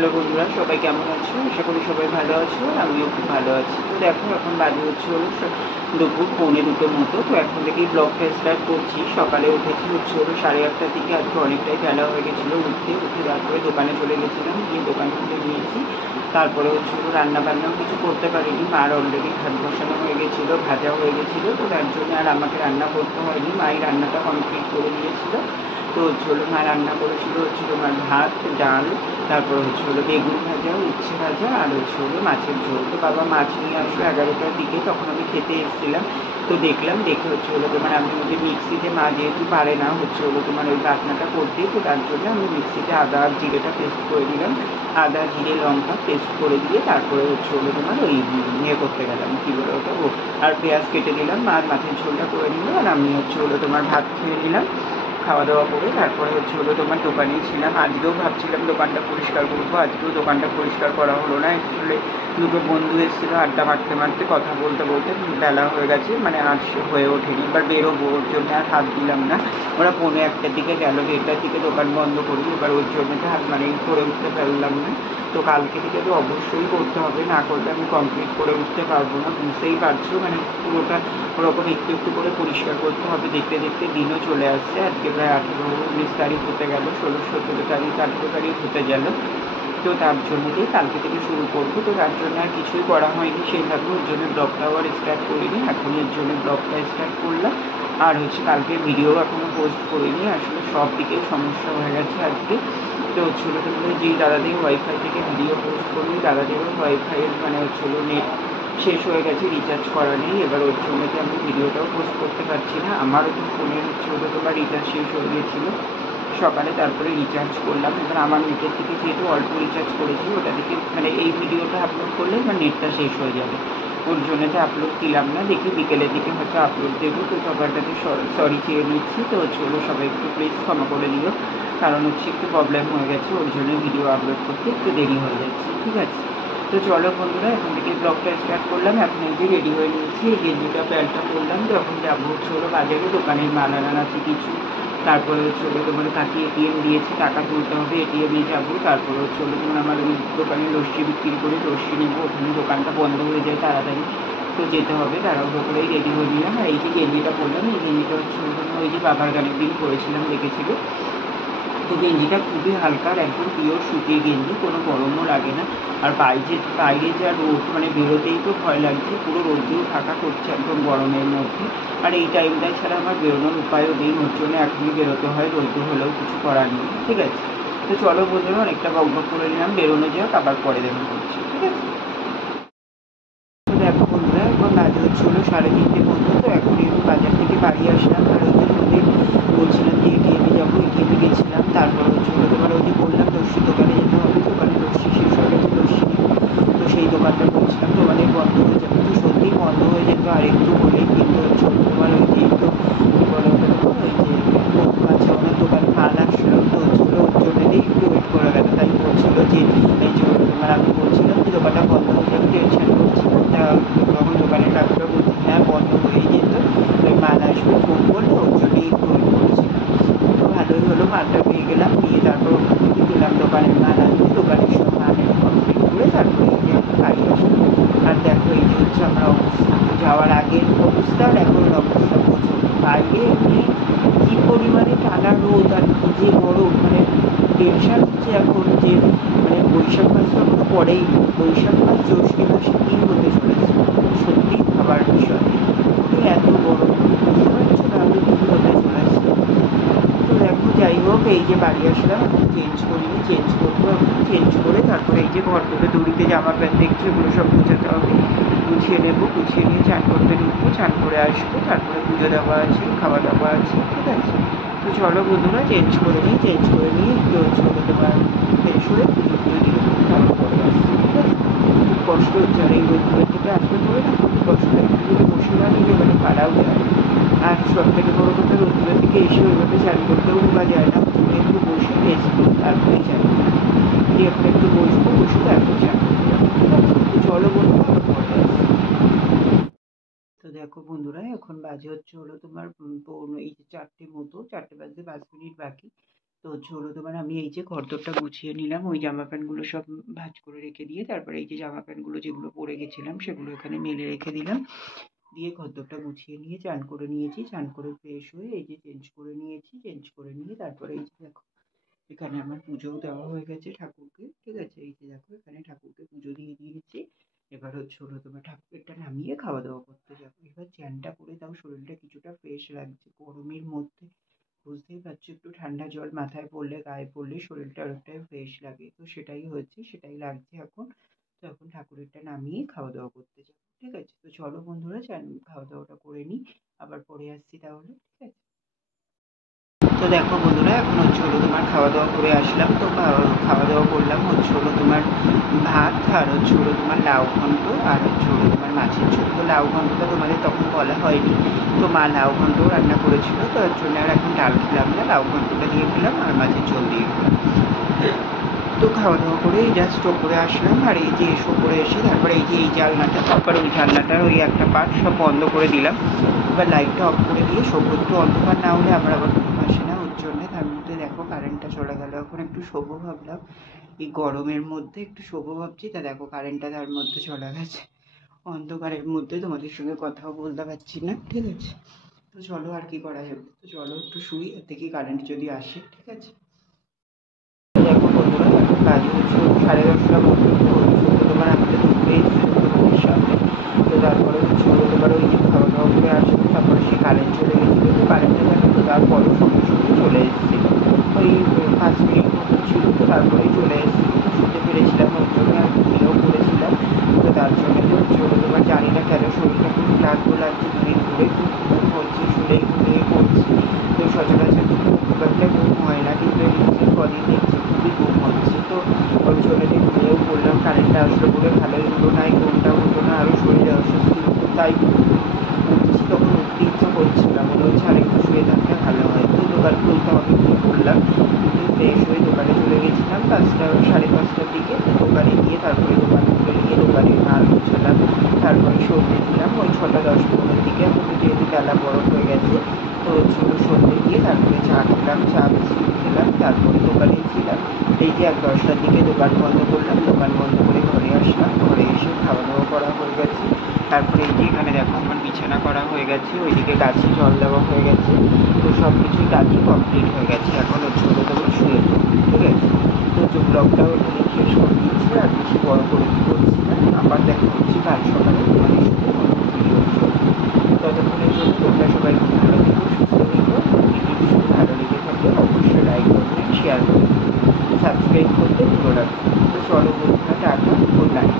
Hello বন্ধুরা, সবাই কেমন আছো? আশা করি সবাই ভালো আছো। আমিও খুব ভালো আছি। তো দেখো, এখন বাজে হচ্ছে হলো দুপুর 1:45 মতো। তো এখন থেকেই ব্লগটা স্টার্ট করছি। সকালে উঠেছি হচ্ছে হলো 8:30টার দিকে। আজকে অনেকটাই বেলা হয়ে গেছিলো। উঠে তারপরে দোকানে চলে গেছিলাম, গিয়ে দোকান খুলে নিয়েছি। তারপরে হচ্ছে হলো রান্নাবান্নাও কিছু করতে পারিনি। মার অলরেডি ভাত বসানো হয়ে গেছিলো, ভাজা হয়ে গেছিলো। তো তার জন্য আর আমাকে রান্না করতে হয়নি, মাই রান্নাটা কমপ্লিট করে দিয়েছিলো। তো হচ্ছে হলো মা রান্না করেছিল হচ্ছে তোমার ভাত, ডাল, তারপরে হচ্ছে হলো বেগুন ভাজা, উচ্ছে ভাজা, আর হচ্ছে হলো মাছের ঝোল। তো বাবা মাছ নিয়ে আসলো 11টার দিকে, তখন আমি খেতে এসেছিলাম। তো দেখে হচ্ছে হলো তোমার আমি ওই যে মিক্সিতে, মা যেহেতু পারে না হচ্ছে হলো তোমার ওই বাটনাটা করতেই, তো তার জন্য আমি মিক্সিতে আদা আর জিরেটা পেস্ট করে দিলাম। আদা, জিরে, লঙ্কা পেস্ট করে দিয়ে তারপরে হচ্ছে হলো তোমার ওই করতে গেলাম, কী বলে ওটা, আর পেঁয়াজ কেটে দিলাম। আর মাছের ঝোলটা করে নিল, আর আমি হচ্ছে হলো তোমার ভাত খেয়ে নিলাম। খাওয়া দাওয়া করে তারপরে হচ্ছে হলো তোমার দোকানেই ছিলাম। আজকেও ভাবছিলাম দোকানটা পরিষ্কার করবো, আজকেও দোকানটা পরিষ্কার করা হলো না। আসলে দুটো বন্ধু এসেছিলো, আড্ডা মারতে মারতে কথা বলতে বলতে বেলা হয়ে গেছে, মানে আর হয়ে ওঠেনি। এবার বেরোবো, ওর জন্য আর হাত দিলাম না। ওরা 1:45টার দিকে গেল, 1:30টার দিকে দোকান বন্ধ করি। এবার ওর জন্য তো হাত মানে করে উঠতে পারলাম না। তো কালকে থেকে তো অবশ্যই করতে হবে, না করলে আমি কমপ্লিট করে উঠতে পারবো না। বুঝতেই পারছো, মানে পুরোটা ওরকম একটু একটু করে পরিষ্কার করতে হবে। দেখতে দেখতে দিনও চলে আসছে। আজকে প্রায় 18-19 তারিখ হতে গেল, 16-17 তারিখ, 18 তারিখ হতে গেল। তো তার জন্যই কালকে থেকে শুরু করবো। তো তার জন্য আর কিছুই করা হয়নি সেইভাবে, ওর জন্য ব্লগটাও আর স্টার্ট করিনি। এখন এর জন্য ব্লগটা স্টার্ট করলাম। আর হচ্ছে কালকে ভিডিও এখনও পোস্ট করিনি, আসলে সব দিকে সমস্যা হয়ে গেছে আজকে। তো হচ্ছিলো তোমাদের যেই দাদাদের ওয়াইফাই থেকে ভিডিও পোস্ট করি, দাদাদেরও ওয়াইফাইয়ের মানে হচ্ছিলো নেট শেষ হয়ে গেছে, রিচার্জ করা নেই। এবার ওর জন্য তো আমি ভিডিওটাও পোস্ট করতে পারছি না। আমারও তো ফোনের হচ্ছে ওটা তোমার রিচার্জ শেষ হয়ে গিয়েছিলো সকালে, তারপরে রিচার্জ করলাম। এবার আমার নেটের থেকে যেহেতু অল্প রিচার্জ করেছি, ওটা থেকে মানে এই ভিডিওটা আপলোড করলে আমার নেটটা শেষ হয়ে যাবে। ওর জন্য তো আপলোড দিলাম না, দেখি বিকেলের দিকে হয়তো আপলোড দেবো। তো সবার কাছে সরি চেয়ে নিচ্ছি। তো হচ্ছে হলো সবাই একটু প্লিজ ক্ষমা করে দিও, কারণ হচ্ছে একটু প্রবলেম হয়ে গেছে, ওর জন্য ভিডিও আপলোড করতে একটু দেরি হয়ে যাচ্ছে, ঠিক আছে? তো চলো বন্ধুরা, এখন থেকে ব্লগটা স্টার্ট করলাম। এখন এই যে রেডি হয়ে নিয়েছি, এই গেঞ্জিটা প্যান্টটা করলাম। তো এখন যাবো হচ্ছে হলো বাজারে, দোকানের মাল আনার আছে কিছু। তারপরে হচ্ছে হলো তোমার কাকি এটিএম দিয়েছে, টাকা তুলতে হবে, এটিএমে যাবো। তারপরে হচ্ছে হলো তোমার আমার ওই দোকানে লস্যি বিক্রি করে লস্যি নেবো, ওখানে দোকানটা বন্ধ হয়ে যায় তাড়াতাড়ি, তো যেতে হবে। তাড়াহুড়ো করেই রেডি হয়ে নিলাম। আর এই যে গেঞ্জিটা পরলাম, এই গেঞ্জিটা হচ্ছে ওই যে বাবার গানের দিন পরেছিলাম, দেখেছিলো। তো গেঞ্জিটা খুবই হালকা, আর একদম পিওর সুতির গেঞ্জি, কোনো গরমও লাগে না। আর বাইরে যা রোদ, মানে বেরোতেই তো ভয় লাগছে, পুরো রোদ্রেও থাকা করছে একদম গরমের মধ্যে। আর এই টাইমটায় ছাড়া আমার বেরোনোর উপায়ও নেই, ওর জন্য এখনই বেরোতে হয়, রোদ্র হলেও কিছু করার নেই, ঠিক আছে? তো চলো বন্ধুরা, অনেকটা বকবক করে নিলাম, বেরোনো যাক, আবার পরে দেখা করছি, ঠিক আছে? তো দেখো বন্ধুরা, এখন বাজে হচ্ছে হলো 3:30 মতো। তো এখন একটু বাজার থেকে বাড়ি আসলাম। আর ওই যে তোমাদের বলছিলাম যে এটিএমে যাবো, এটিএমে গেছিলাম। তারপর হচ্ছে হলো তোমার ওই যে বললাম লস্যি দোকানে যেতে হবে, দোকানে লস্যি শেষ হয়ে গেছে, লস্যি নেবো। তো সেই দোকানটা বলছিলাম তোমাদের বন্ধ হয়ে যাবে, তো সত্যিই বন্ধ হয়ে যেত আর একটু হলেই। কিন্তু হচ্ছে হলো তোমার ওই যে তো কী বলে ওটা, তোমার ওই যে বন্ধু আছে, ওনার দোকানে মাল আসলো, তো হচ্ছে হলো ওর জন্যই একটু ওয়েট করে গেল। তাই বলছিলো যে এই যে তোমার আমি বলছিলাম যে দোকানটা বন্ধ হয়ে যাবে, টেনশন করছিলাম। তা তখন দোকানের কাকুটা বলছে হ্যাঁ বন্ধ হয়েই যেত, ওই মাল আসবে ফোন করলে, ওর জন্যই একটু ওয়েট করছিলাম। তো ভালোই হলো, মালটা পেয়ে গেলাম, নিয়ে তারপর ওখান থেকে গেলাম দোকানের মাল আনতে। দোকানের সব মাল কমপ্লিট করে তারপরে এই যে এখন বাড়ি আসলাম। আর দেখো এই যে হচ্ছে আমার অবস্থা, যাওয়ার আগের অবস্থা আর এখনের অবস্থা বোঝো। বাইরে মানে কী পরিমাণে টানা রোদ আর কী যে গরম, মানে টেনশন হচ্ছে এখন যে মানে বৈশাখ মাস তো এখনো পরেই, বৈশাখ মাস জ্যৈষ্ঠ মাসে কী হতে চলেছে, সত্যিই ভাবার বিষয়। মানে এত গরম, বুঝতে পারছো না আমি কী হতে চলেছে। তো দেখো যাই হোক, এই যে বাড়ি আসলাম, এখন চেঞ্জ করিনি, চেঞ্জ করবো। এখন চেঞ্জ করে তারপরে এই যে ঘর থেকে দড়িতে জামা প্যান্ট দেখছি, ওগুলো সব গুছাতে হবে, গুছিয়ে নেবো। গুছিয়ে নিয়ে চান করতে ঢুকবো, চান করে আসবো, তারপরে পুজো দেওয়া আছে, খাওয়া দাওয়া আছে, ঠিক আছে? তো চলো বন্ধুরা, চেঞ্জ করে নিই, চেঞ্জ করে নিয়ে একটু হচ্ছে তোমার ফ্রেশ হয়ে পুজো টুজো দিয়ে তারপর পরে আসছি, ঠিক আছে? খুব কষ্ট হচ্ছে, আর এই রোদ্দুরের থেকে আসতে পরে না খুবই কষ্ট, একটু যদি বসে না নিলে মানে পারাও যায় না। আর সব থেকে বড়ো কথা, রোদ্দুরের থেকে এসে ওইভাবে চান করতেও বা যায় না, তুমি একটু বসে রেস্ট করি তারপরেই চান করি। দিয়ে এখন একটু বসবো, বসে তারপর চান করতে যাবো, ঠিক আছে? তো চলো বন্ধুরা, আবার পরে আসছি। তো দেখো বন্ধুরা, এখন বাজে হচ্ছে হলো তোমার এই যে 4টে মতো, 4টে বাজতে 5 মিনিট বাকি। তো হচ্ছে হলো তোমার আমি এই যে ঘরদোরটা গুছিয়ে নিলাম, ওই জামা প্যান্টগুলো সব ভাঁজ করে রেখে দিয়ে তারপরে এই যে জামা প্যান্টগুলো যেগুলো পরে গেছিলাম সেগুলো এখানে মেলে রেখে দিলাম। দিয়ে ঘরদোরটা গুছিয়ে নিয়ে চান করে নিয়েছি, চান করে ফ্রেশ হয়ে এই যে চেঞ্জ করে নিয়েছি, চেঞ্জ করে নিয়ে তারপরে এই যে দেখো এখানে আমার পুজোও দেওয়া হয়ে গেছে ঠাকুরকে, ঠিক আছে? এই যে দেখো এখানে ঠাকুরকে পুজো দিয়ে দিয়েছি। এবার হচ্ছে হলো তোমার ঠাকুরটা নামিয়ে খাওয়া দাওয়া করতে যাবো। এবার চ্যানটা করে তাও শরীরটা কিছুটা ফ্রেশ লাগছে গরমের মধ্যে, বুঝতেই পারছো একটু ঠান্ডা জল মাথায় পড়লে গায়ে পড়লে শরীরটা অনেকটাই ফ্রেশ লাগে, তো সেটাই হয়েছে, সেটাই লাগছে এখন। তো এখন ঠাকুরেরটা নামিয়ে খাওয়া দাওয়া করতে যাবো, ঠিক আছে? তো চলো বন্ধুরা চান খাওয়া দাওয়াটা করে নিই, আবার পরে আসছি তাহলে, ঠিক আছে? তো দেখো বন্ধুরা এখন হচ্ছে হলো তোমার খাওয়া দাওয়া করে আসলাম, তো খাওয়া দাওয়া করলাম হচ্ছে হলো তোমার ভাত, আর হচ্ছে হলো তোমার লাউ ঘন্ট, আর হচ্ছে হলো তোমার মাছের ঝোল। তো লাউ ঘন্টটা তোমাদের তখন বলা হয়নি, তো মা লাউ ঘন্টও রান্না করেছিল, তো এর জন্য আর এখন ডাল খেলাম না, লাউ ঘন্টটা দিয়ে খেলাম আর মাছের ঝোল দিয়ে খেলাম। তো খাওয়া দাওয়া করে জাস্ট ওপরে আসলাম, আর এই যে এসে ওপরে এসে তারপরে এই যে এই জানলাটা, তারপরে ওই জানলাটার ওই একটা পার্ট সব বন্ধ করে দিলাম। এবার লাইটটা অফ করে দিয়ে শোবো, একটু অন্ধকার না হলে আবার ঘুম আসে না, ওর জন্যে। তার মধ্যে দেখো কারেন্টটা চলে গেল, এখন একটু শোবো ভাবলাম, এই গরমের মধ্যে একটু শোবো ভাবছি, তা দেখো কারেন্টটা তার মধ্যে চলে গেছে। অন্ধকারের মধ্যে তোমাদের সঙ্গে কথাও বলতে পারছি না, ঠিক আছে? তো চলো আর কি করা যাবে, তো চলো একটু শুই, আর দেখি কারেন্ট যদি আসে, ঠিক আছে? দেখো বন্ধুরা এখন বাজে হচ্ছে 10:30টার মতো, তো হচ্ছে তোমার আমাদের ঢুকতে এসেছে তোমাদের সামনে। তো তারপরে হচ্ছে তোমার ওই যে খাওয়া দাওয়া করে আসলো, তারপরে সেই কারেন্ট চলে গেছিলো, তো কারেন্টটা দেখো তো তারপরও সঙ্গে সঙ্গে চলে এসেছে। ওই 5 মিনিট মতো ছিল, তো তারপরেই চলে এসেছিলো, তো শুতে পেরেছিলাম ওর জন্য, আর ঘুমিয়েও পড়েছিলাম। তো তার জন্য তো হচ্ছে তোমার জানি না কেন শরীরটা খুব ক্লান্ত লাগছে, দুদিন ধরে খুব ঘুম হচ্ছে, শুলেই ঘুমিয়ে পড়ছি। তো সচরাচর কিন্তু খুব একটা ঘুম হয় না, কিন্তু এই রিসেন্ট কদিন দেখছি খুবই ঘুম হচ্ছে। তো ওর জন্য ঘুমিয়েও পড়লাম, কারেন্টটা আসলো বলে ভালোই হলো, নাই ঘুমটা হতো না, আরও শরীরে অস্বস্তি হতো, তাই উঠছি তখন উঠতে ইচ্ছা করছে না, মনে হচ্ছে আরেকটু শুয়ে থাকলে ভালো হয়। তো দোকান খুলতে হবে কি করলাম, ফ্রেশ হয়ে দোকানে চলে গেছিলাম 5:30টার দিকে। দোকানে গিয়ে তারপরে দোকান খুলে নিয়ে দোকানে মাল গুছালাম, তারপরে সন্ধ্যে দিলাম ওই 6:10-15 দিকে, এখন তো যেহেতু বেলা বড় হয়ে গেছে। তো হচ্ছে সন্ধ্যে দিয়ে তারপরে চা খেলাম, চা বিস্কুট খেলাম, তারপরে দোকানে ছিলাম। এই যে 10টার দিকে দোকান বন্ধ করলাম, দোকান বন্ধ করে ঘরে আসলাম, ঘরে এসে খাওয়া দাওয়া করা হয়ে গেছে। তারপরে এই যে এখানে দেখো আমার বিছানা করা হয়ে গেছে, ওইদিকে গাছে জল দেওয়া হয়ে গেছে, তো সব কিছুই কাজই কমপ্লিট হয়ে গেছে, এখন হচ্ছে হলো তোমার শুয়ে পড়বো, ঠিক আছে? তো যে ব্লগটাও এখানে শেষ করে দিচ্ছি, আর বেশি বড় করে করছি না, আবার দেখা হচ্ছে কাল সকালে তোমাদের সাথে নতুন ভিডিওর জন্য। ততক্ষণের জন্য তোমরা সবাই খুব ভালো থেকো, সুস্থ থেকো। ভিডিওটি যদি ভালো লেগে থাকে অবশ্যই লাইক করবেন, শেয়ার করবেন, সাবস্ক্রাইব করতে ভুলো না। তো চলো বন্ধুরা, টাটা, গুড নাইট।